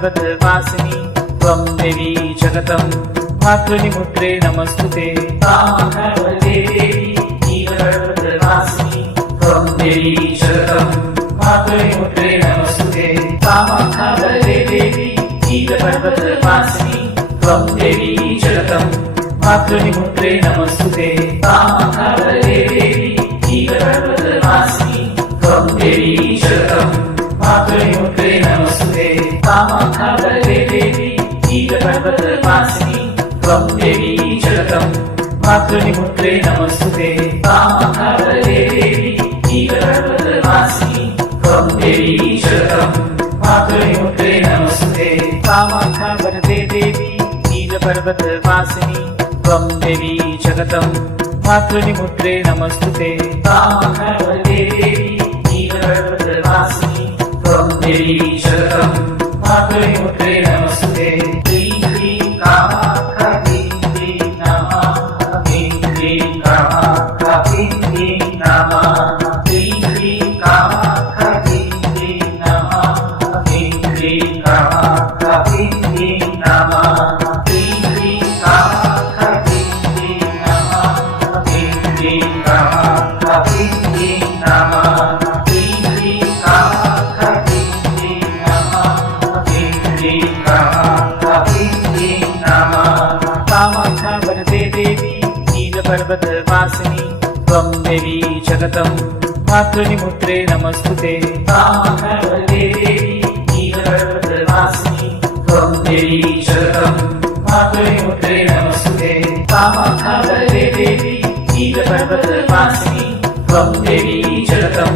नीलपर्वतवासिनि त्वं देवी जगतं मातृनिमुद्रे नमस्तुते। कामहवते देवी नीलपर्वतवासिनि त्वं देवी जगतं मातृनिमुद्रे नमस्तुते। कामहवते देवी नीलपर्वतवासिनि त्वं देवी जगतं मातृनिमुद्रे नमस्तुते। कामहवते देवी नीलपर्वतवासिनि त्वं देवी जगतं मातृनिमुद्रे नमस्तुते। कामहवते देवी नीलपर्वतवासिनि त्वं देवी जगतं मातृनिमुद्रे नमस्तुते। कामहवते देवी नीलपर्वतवासिनि त्वं देवी जगतं मातृनिमुद्रे नमस्तुते। कामहवते देवी नीलपर्वतवासिनि त्वं देवी जगतं मातृनिमुद्रे नमस्तुते। कामहवते देवी नीलपर्वतवासिनि त्वं देवी जगतं मातृनिमुद्रे नमस्तुते। ह्रीं ह्रीं कामाख्यै ह्रीं नमः। ह्रीं ह्रीं कामाख्यै ह्रीं नमः। ह्रीं ह्रीं कामाख्यै ह्रीं नमः। ह्रीं ह्रीं कामाख्यै ह्रीं नमः। ह्रीं ह्रीं कामाख्यै ह्रीं नमः। ह्रीं ह्रीं कामाख्यै ह्रीं नमः। ह्रीं ह्रीं कामाख्यै ह्रीं नमः। ह्रीं ह्रीं कामाख्यै ह्रीं नमः। कामहवते देवी नीलपर्वतवासिनि त्वं देवी जगतं मातृनिमुद्रे नमस्तुते। कामहवते देवी नीलपर्वतवासिनि त्वं देवी जगतं मातृनिमुद्रे नमस्तुते। कामहवते देवी नीलपर्वतवासिनि त्वं देवी जगतं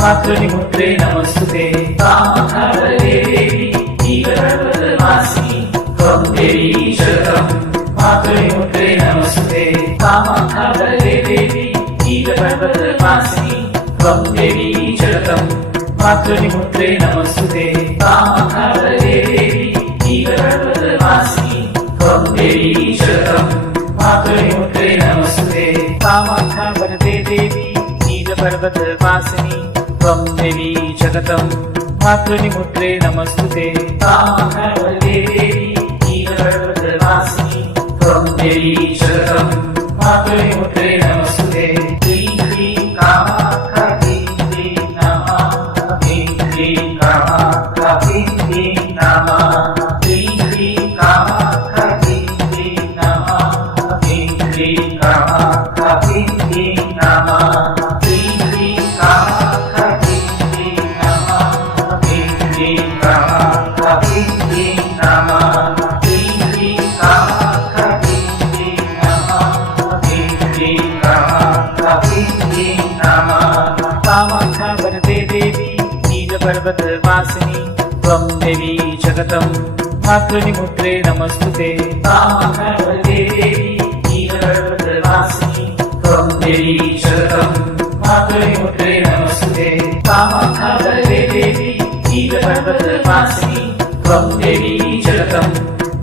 मातृनिमुद्रे नमस्तुते। कामहवते देवी नीलपर्वतवासिनि त्वं देवी जगतं मातृनिमुद्रे नमस्तुते। कामहवते देवी नीलपर्वतवासिनि त्वं देवी जगतं मातृनिमुद्रे नमस्तुते। कामहवते देवी नीलपर्वतवासिनि त्वं देवी जगतं मातृनिमुद्रे नमस्तुते। कामहवते देवी नीलपर्वतवासिनि त्वं देवी जगतं मातृनिमुद्रे नमस्तुते। कामहवते देवी नीलपर्वतवासिनि त्वं देवी जगतं मातृनिमुद्रे नमस्तुते। ह्रीं ह्रीं कामाख्यै ह्रीं नमः। ह्रीं ह्रीं कामाख्यै ह्रीं नमः। ह्रीं ह्रीं कामाख्यै ह्रीं नमः। ह्रीं ह्रीं कामाख्यै ह्रीं नमः। ह्रीं ह्रीं कामाख्यै ह्रीं नमः। ह्रीं ह्रीं कामाख्यै ह्रीं नमः। ह्रीं ह्रीं कामाख्यै ह्रीं नमः। ह्रीं ह्रीं कामाख्यै ह्रीं नमः। कामहवते देवी नीलपर्वतवासिनि त्वं देवी जगतं मातृनिमुद्रे नमस्तुते। कामहवते देवी नीलपर्वतवासिनि त्वं देवी जगतं मातृनिमुद्रे नमस्तुते। कामहवते देवी नीलपर्वतवासिनि त्वं देवी जगतं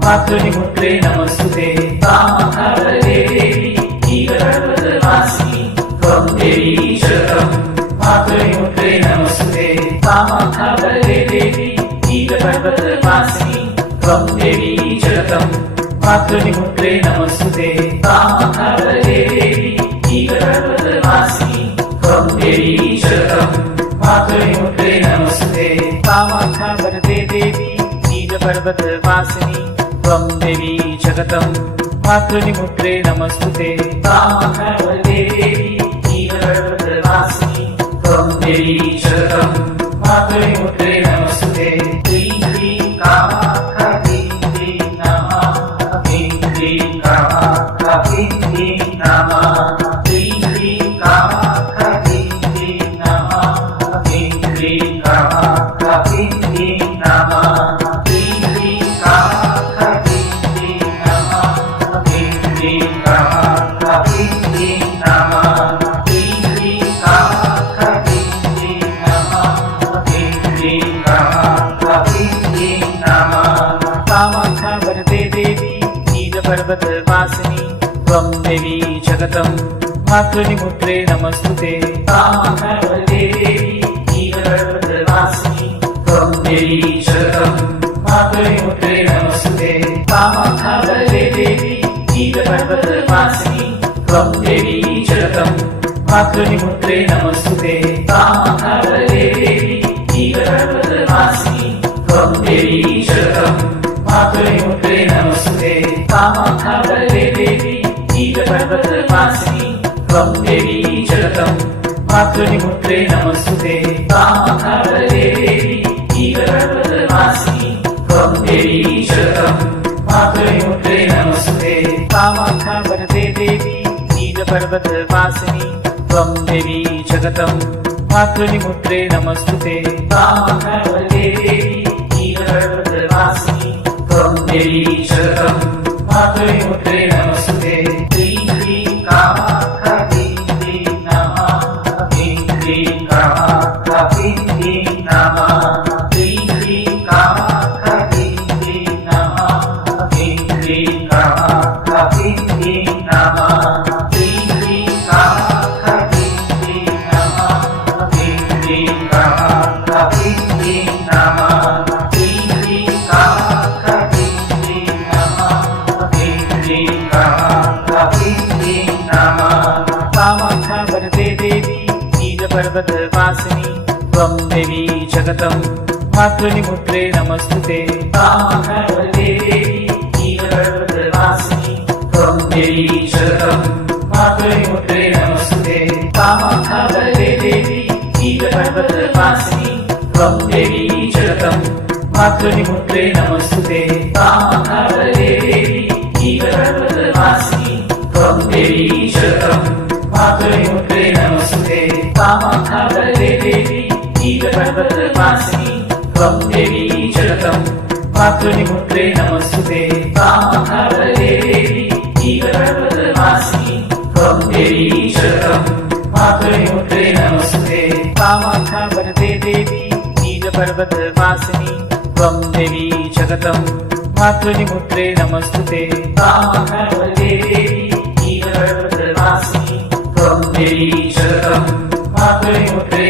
मातृनिमुद्रे नमस्तुते। कामहवते देवी नीलपर्वतवासिनि त्वं देवी जगतं मातृनिमुद्रे नमस्तुते। कामहवते देवी नीलपर्वतवासिनि त्वं देवी जगतं मातृनिमुद्रे नमस्तुते। कामहवते देवी नीलपर्वतवासिनि त्वं देवी जगतं मातृनिमुद्रे नमस्तुते। कामहवते देवी नीलपर्वतवासिनि त्वं देवी जगतं मातृनिमुद्रे नमस्तुते। कामहवते देवी नीलपर्वतवासिनि त्वं देवी जगतं मातृनिमुद्रे नमस्तुते। ह्रीं ह्रीं कामाख्यै ह्रीं नमः। ह्रीं ह्रीं कामाख्यै ह्रीं नमः। ह्रीं ह्रीं कामाख्यै ह्रीं नमः। ह्रीं ह्रीं कामाख्यै ह्रीं नमः। ह्रीं ह्रीं कामाख्यै ह्रीं नमः। ह्रीं ह्रीं कामाख्यै ह्रीं नमः। ह्रीं ह्रीं कामाख्यै ह्रीं नमः। ह्रीं ह्रीं कामाख्यै ह्रीं नमः। कामहवते देवी नीलपर्वतवासिनि त्वं देवी जगतं मातृनिमुद्रे नमस्तुते। कामहवते देवी नीलपर्वतवासिनि त्वं देवी जगतं मातृमुद्रे नमस्तुते कामाख्यावरदे देवी नीलपर्वतवासिनी त्वं देवी जगतं मातृमुद्रे नमस्तुते कामाख्यावरदे देवी नीलपर्वतवासिनी त्वं देवी जगतं मातृमुद्रे नमस्तुते कामाख्यावरदे देवी नीलपर्वतवासिनी त्वं देवी जगतं मातृमुद्रे नमस्तुते कामाख्यावरदे देवी नीलपर्वतवासिनी त्वं देवी जगतं मातृमुद्रे नमस्तुते कामाख्यावरदे देवी नीलपर्वतवासिनी त्वं देवी जगतं मातृमुद्रे नमस्तुते कामाख्यावरदे देवी नीलपर्वतवासिनी त्वं देवी जगतं मातृमुद्रे नमस्तुते ह्रीं ह्रीं कामाख्या ह्रीं ह्रीं नमः ह्रीं ह्रीं कामाख्या ह्रीं ह्रीं नमः ह्रीं ह्रीं कामाख्या ह्रीं ह्रीं नमः ह्रीं ह्रीं कामाख्या ह्रीं ह्रीं नमः ह्रीं ह्रीं कामाख्या ह्रीं ह्रीं नमः ह्रीं ह्रीं कामाख्या ह्रीं ह्रीं नमः ह्रीं ह्रीं कामाख्या ह्रीं ह्रीं नमः ह्रीं ह्रीं कामाख्या ह्रीं ह्रीं नमः कामाख्यावरदे देवी नीलपर्वतवासिनी त्वं देवी जगतं मातृमुद्रे नमस्तुते कामाख्यावरदे देवी नीलपर्वतवासिनी त्वं देवी जगतं मातृमुद्रे नमस्तुते कामाख्यावरदे देवी नीलपर्वतवासिनी त्वं देवी जगतं मातृमुद्रे नमस्तुते कामाख्यावरदे देवी नीलपर्वतवासिनी त्वं देवी जगतं मातृमुद्रे नमस्तुते कामाख्यावरदे देवी नीलपर्वतवासिनी त्वं देवी जगतं मातृमुद्रे नमस्तुते कामाख्यावरदे देवी नीलपर्वतवासिनी त्वं देवी जगतं मातृमुद्रे नमस्तुते कामाख्यावरदे देवी नीलपर्वतवासिनी त्वं देवी जगतं मातृमुद्रे नमस्तुते कामाख्यावरदे देवी नीलपर्वतवासिनी त्वं देवी जगतं मातृमुद्रे